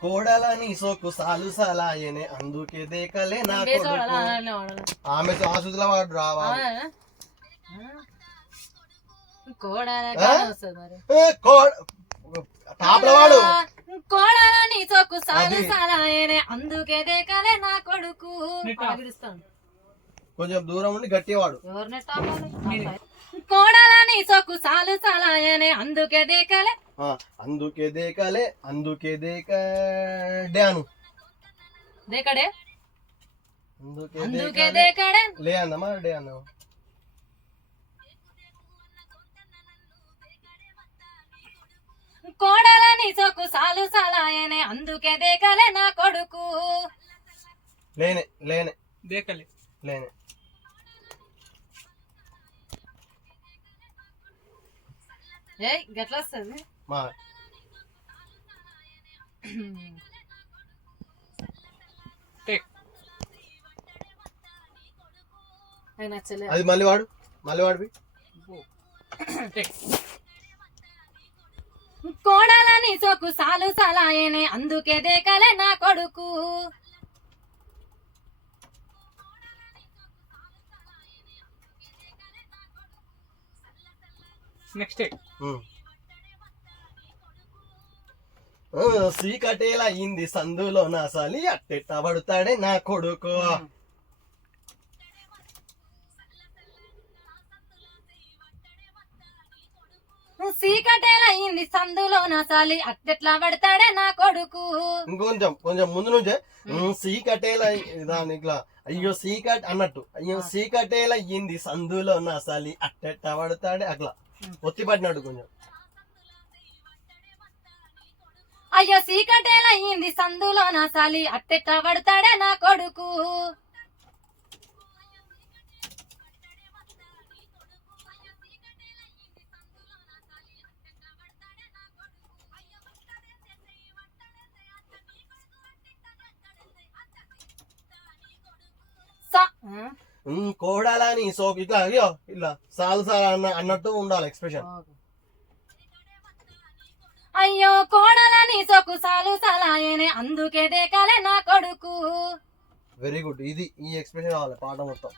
కోడలని సోకు సాలు సలాయనే అందుకే దేకలే నా ఆమె ఆసుల వాడు రావా టాప్లవాడు కోడలని సోకు సాలు సలాయనే అందుకే దేకలే నా కొడుకు. కొంచెం దూరం ఉండి గట్టివాడు. కోడలని సోకు సాలు సలాయనే అందుకే దేకలే అందుకే దేకలే అందుకే దేకడాను దేకడే అందుకే దేకడే లే అన్నమా డే అన్నమా. కోడలని సోకు సాలు సలాయనే అందుకే దేకలే నా కొడుకు. లేనే లేనే దేకలే లేనే ఏయ్ గట్లా వస్తుంది మా అది మళ్ళీ వాడివి. కోడలని సోకు సాలు సలాయనే అందుకే దేకలే నా కొడుకు. నెక్స్ట్ సీకటేలా అయింది సందులో నా సలి అట్టెట్ట పడతాడే నా కొడుకు. సీకటేలా అయింది సందులో నా సాలి అట్టెట్లా పడతాడే నా కొడుకు. ఇంకొంచెం కొంచెం ముందు నుంచే సీకటేలా దాని ఇట్లా అయ్యో సీకట్ అన్నట్టు అయ్యో సీకటేలా అయ్యింది సందులో నా సలి అట్టెట్ట పడతాడే అట్లా ఒత్తి పట్టినట్టు కొంచెం. అయ్యో సీకటేలా అయ్యింది సందులో నా సాలి అట్టెట్లా పడతాడే నా కొడుకు. కోడాలని సోకు ఇట్లా అయ్యో ఇలా సాలు సాల్ అన్నట్టు ఉండాలి ఎక్స్ప్రెషన్. అయ్యో కోడలని సోకు సాలు సలాయనే అందుకే దేకలే నా కొడుకు. Very good. ఇది ఈ ఎక్స్ప్రెషన్ కావాలి పాట మొత్తం.